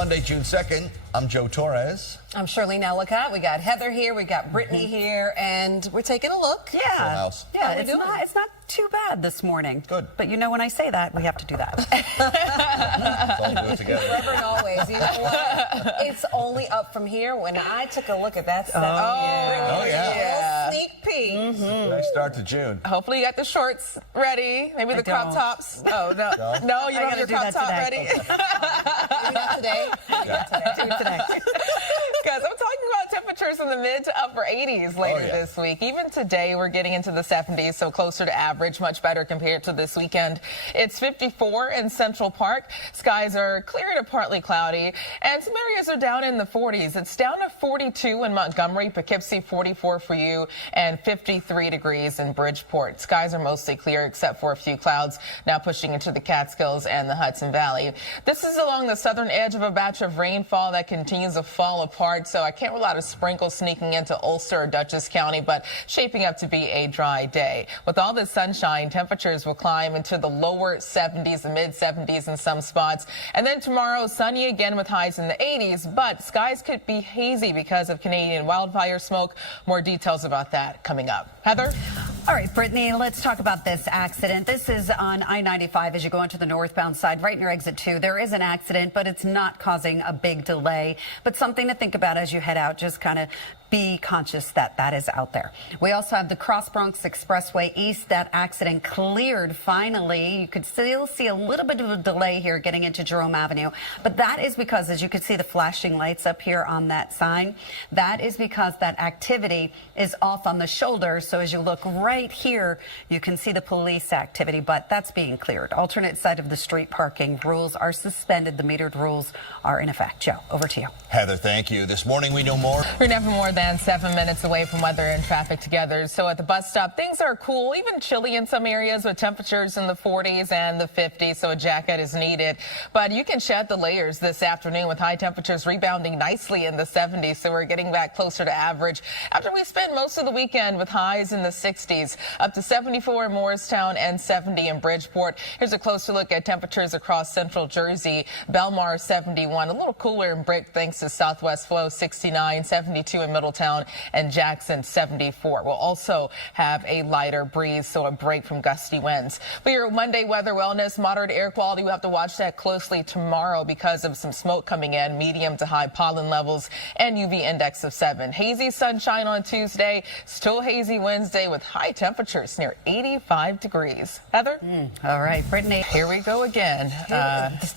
Monday, June 2nd, I'm Joe Torres. I'm Charlene Ellicott. We got Heather here, we got Brittany here, and we're taking a look. Yeah, house. yeah, it's not too bad this morning. Good. But you know, when I say that, we have to do that. Let's all do it together. Forever and always. You know what? It's only up from here. When I took a look at that set, Oh, yeah. sneak peek. Nice start to June. Hopefully you got the shorts ready, maybe the crop don't. tops. Oh, no, you don't have your crop top ready? Do that today. Do it today. Because I'm talking about temperatures in the mid to upper 80s later this week. Even today, we're getting into the 70s, so closer to average, much better compared to this weekend. It's 54 in Central Park. Skies are clear to partly cloudy, and some areas are down in the 40s. It's down to 42 in Montgomery, Poughkeepsie 44 for you, and 53 degrees in Bridgeport. Skies are mostly clear except for a few clouds now pushing into the Catskills and the Hudson Valley. This is along the southern edge of a batch of rainfall that continues to fall apart, so I can't rule out a sprinkle sneaking into Ulster or Dutchess County, but shaping up to be a dry day. With all this sunshine, temperatures will climb into the lower 70s and mid 70s in some spots. And then tomorrow, sunny again with highs in the 80s, but skies could be hazy because of Canadian wildfire smoke. More details about that coming up. Heather? All right, Brittany, let's talk about this accident. This is on I-95 as you go onto the northbound side, right near exit 2. There is an accident, but it's not causing a big delay. But something to think about as you head out, just kind of be conscious that that is out there. We also have the Cross Bronx Expressway East. That accident cleared finally. You could still see a little bit of a delay here getting into Jerome Avenue. But that is because, as you can see the flashing lights up here on that sign, that is because that activity is off on the shoulder. So as you look right here, you can see the police activity, but that's being cleared. Alternate side of the street parking rules are suspended. The metered rules are in effect. Joe, over to you. Heather, thank you. This morning we know more. We're never more than 7 minutes away from weather and traffic together. So at the bus stop, things are cool, even chilly in some areas with temperatures in the 40s and the 50s, so a jacket is needed. But you can shed the layers this afternoon with high temperatures rebounding nicely in the 70s, so we're getting back closer to average after we spend most of the weekend with highs in the 60s, up to 74 in Morristown and 70 in Bridgeport. Here's a closer look at temperatures across central Jersey. Belmar 71, a little cooler in Brick thanks to southwest flow 69, 72 in Middletown, and Jackson 74. We'll also have a lighter breeze, so a break from gusty winds. For your Monday weather wellness, moderate air quality, we'll have to watch that closely tomorrow because of some smoke coming in, medium to high pollen levels, and UV index of 7. Hazy sunshine on Tuesday, still hazy Wednesday with high temperatures near 85 degrees. Heather? All right, Brittany. Here we go again.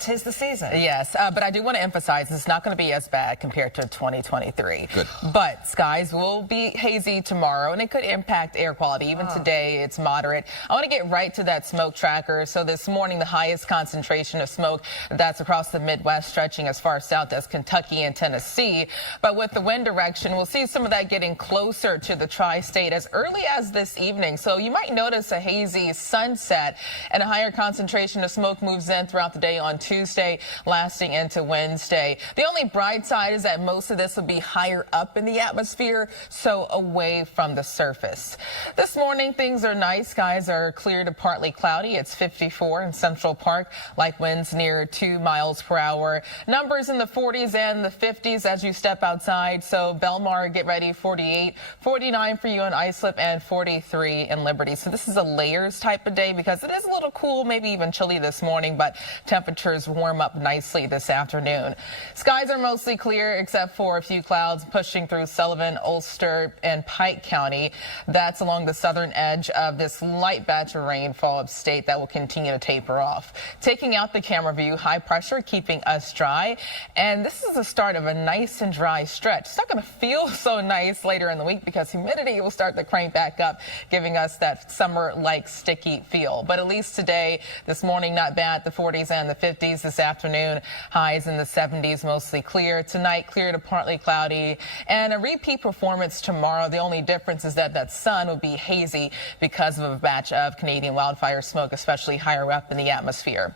Tis the season. Yes, but I do want to emphasize it's not going to be as bad compared to 2023. Good. But skies will be hazy tomorrow, and it could impact air quality. Even today, it's moderate. I want to get right to that smoke tracker. So this morning, the highest concentration of smoke, that's across the Midwest, stretching as far south as Kentucky and Tennessee. But with the wind direction, we'll see some of that getting closer to the tri-state as early as this evening. So you might notice a hazy sunset, and a higher concentration of smoke moves in throughout the day on Tuesday, lasting into Wednesday. The only bright side is that most of this will be higher up in the atmosphere, so away from the surface. This morning, things are nice. Skies are clear to partly cloudy. It's 54 in Central Park, light winds near 2 miles per hour. Numbers in the 40s and the 50s as you step outside. So Belmar, get ready, 48, 49 for you in Islip, and 43 in Liberty. So this is a layers type of day because it is a little cool, maybe even chilly this morning, but temperatures warm up nicely this afternoon. Skies are mostly clear except for a few clouds pushing through Sullivan, Ulster, and Pike County. That's along the southern edge of this light batch of rainfall upstate that will continue to taper off. Taking out the camera view, high pressure keeping us dry, and this is the start of a nice and dry stretch. It's not going to feel so nice later in the week because humidity will start to crank back up, giving us that summer-like sticky feel. But at least today, this morning, not bad. The 40s and the 50s. This afternoon, highs in the 70s, mostly clear. Tonight, clear to partly cloudy, and a repeat performance tomorrow. The only difference is that sun will be hazy because of a batch of Canadian wildfire smoke, especially higher up in the atmosphere.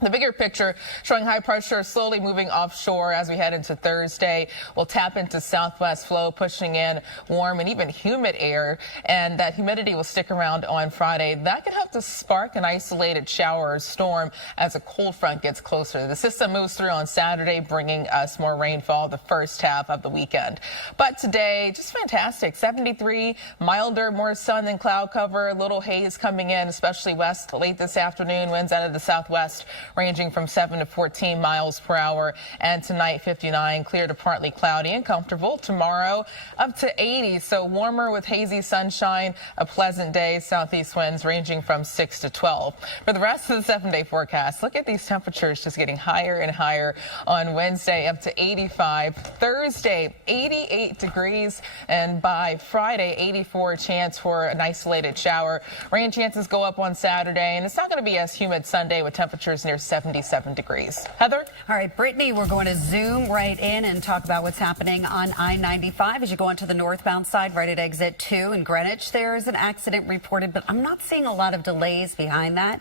The bigger picture showing high pressure slowly moving offshore as we head into Thursday. We'll tap into southwest flow, pushing in warm and even humid air, and that humidity will stick around on Friday. That could help to spark an isolated shower or storm as a cold front gets closer. The system moves through on Saturday, bringing us more rainfall the first half of the weekend. But today, just fantastic. 73, milder, more sun than cloud cover, a little haze coming in, especially west late this afternoon. Winds out of the southwest ranging from 7 to 14 miles per hour. And tonight, 59, clear to partly cloudy and comfortable. Tomorrow, up to 80, so warmer with hazy sunshine, a pleasant day. Southeast winds ranging from 6 to 12. For the rest of the 7-day forecast, look at these temperatures just getting higher and higher. On Wednesday, up to 85. Thursday, 88 degrees. And by Friday, 84, chance for an isolated shower. Rain chances go up on Saturday, and it's not going to be as humid Sunday with temperatures near 77 degrees. Heather? All right, Brittany, we're going to zoom right in and talk about what's happening on I-95 as you go onto the northbound side right at exit 2 in Greenwich. There is an accident reported, but I'm not seeing a lot of delays behind that.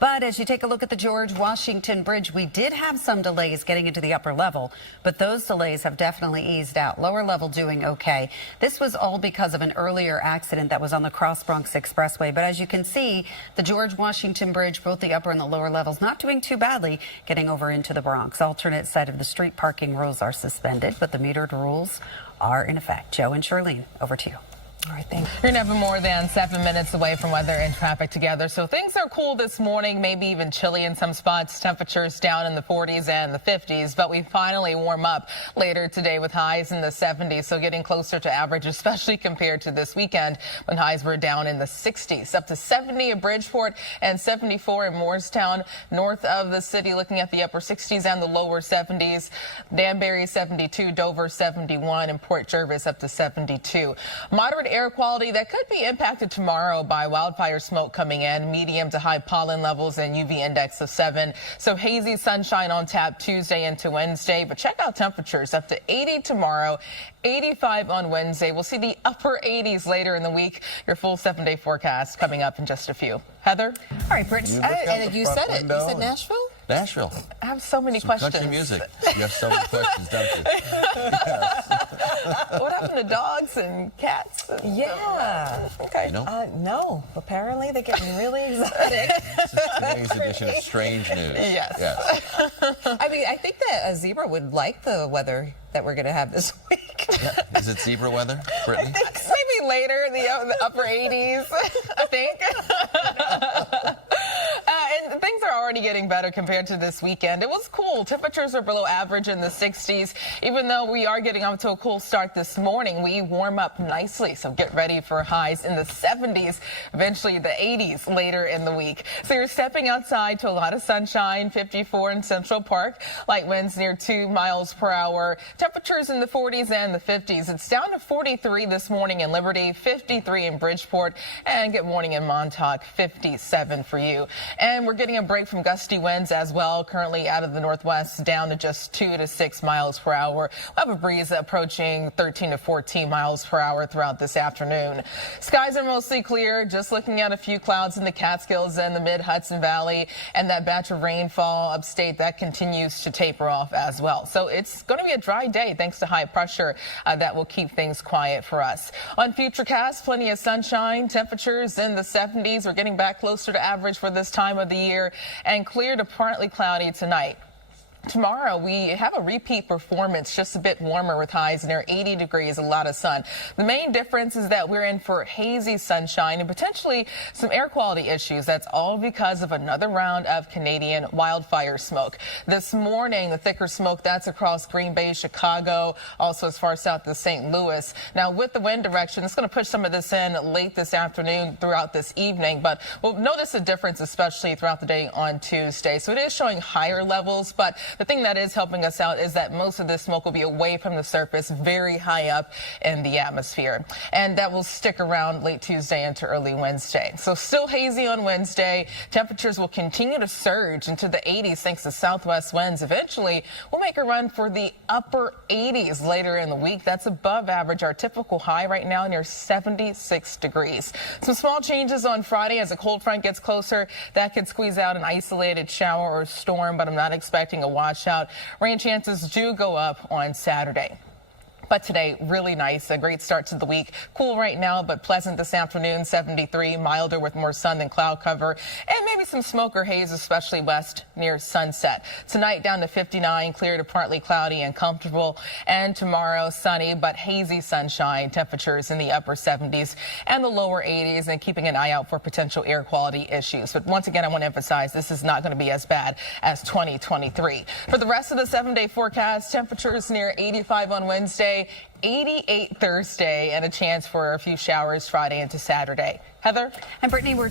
But as you take a look at the George Washington Bridge, we did have some delays getting into the upper level, but those delays have definitely eased out. Lower level doing okay. This was all because of an earlier accident that was on the Cross Bronx Expressway. But as you can see, the George Washington Bridge, both the upper and the lower levels, not doing too badly getting over into the Bronx. Alternate side of the street parking rules are suspended, but the metered rules are in effect. Joe and Charlene, over to you. All right, thanks. You're never more than 7 minutes away from weather and traffic together. So things are cool this morning, maybe even chilly in some spots. Temperatures down in the 40s and the 50s, but we finally warm up later today with highs in the 70s. So getting closer to average, especially compared to this weekend when highs were down in the 60s. Up to 70 in Bridgeport and 74 in Morristown. North of the city, looking at the upper 60s and the lower 70s. Danbury 72, Dover 71, and Port Jervis up to 72. Moderate air quality that could be impacted tomorrow by wildfire smoke coming in, medium to high pollen levels and UV index of 7. So hazy sunshine on tap Tuesday into Wednesday. But check out temperatures up to 80 tomorrow, 85 on Wednesday. We'll see the upper 80s later in the week. Your full 7-day forecast coming up in just a few. Heather? All right, Brittany. And you said it. You said Nashville? Nashville. I have so many Some questions. country music. You have so many questions, don't you? What happened to dogs and cats? Yeah. Okay. You know? No. Apparently, they're getting really exotic. Today's edition of Strange News. Yes. I mean, I think that a zebra would like the weather that we're going to have this week. Yeah. Is it zebra weather, Brittany? Maybe later in the upper 80s, I think. And things are already getting better compared to this weekend. It was cool. Temperatures are below average in the 60s. Even though we are getting off to a cool start this morning, we warm up nicely. So get ready for highs in the 70s, eventually the 80s later in the week. So you're stepping outside to a lot of sunshine, 54 in Central Park, light winds near 2 miles per hour. Temperatures in the 40s and the 50s. It's down to 43 this morning in Liberty, 53 in Bridgeport, and good morning in Montauk, 57 for you. And we're getting a break from gusty winds as well, currently out of the northwest down to just 2 to 6 miles per hour. We'll have a breeze approaching 13 to 14 miles per hour throughout this afternoon. Skies are mostly clear, just looking at a few clouds in the Catskills and the mid-Hudson Valley, and that batch of rainfall upstate that continues to taper off as well. So it's going to be a dry day thanks to high pressure that will keep things quiet for us. On Futurecast, plenty of sunshine, temperatures in the 70s. We're getting back closer to average for this time of the year, and clear to partly cloudy tonight. Tomorrow, we have a repeat performance, just a bit warmer with highs near 80 degrees, a lot of sun. The main difference is that we're in for hazy sunshine and potentially some air quality issues. That's all because of another round of Canadian wildfire smoke. This morning, the thicker smoke, that's across Green Bay, Chicago, also as far south as St. Louis. Now, with the wind direction, it's going to push some of this in late this afternoon throughout this evening, but we'll notice a difference, especially throughout the day on Tuesday. So it is showing higher levels, but The thing that is helping us out is that most of this smoke will be away from the surface, very high up in the atmosphere. And that will stick around late Tuesday into early Wednesday. So still hazy on Wednesday. Temperatures will continue to surge into the 80s thanks to southwest winds. Eventually, we'll make a run for the upper 80s later in the week. That's above average. Our typical high right now near 76 degrees. Some small changes on Friday as a cold front gets closer. That could squeeze out an isolated shower or storm, but I'm not expecting a washout. Rain chances do go up on Saturday. But today, really nice. A great start to the week. Cool right now, but pleasant this afternoon. 73, milder with more sun than cloud cover. And maybe some smoke or haze, especially west near sunset. Tonight down to 59, clear to partly cloudy and comfortable. And tomorrow, sunny but hazy sunshine. Temperatures in the upper 70s and the lower 80s, and keeping an eye out for potential air quality issues. But once again, I want to emphasize this is not going to be as bad as 2023. For the rest of the 7-day forecast, temperatures near 85 on Wednesday. 88 Thursday, and a chance for a few showers Friday into Saturday. Heather? And Brittany, we're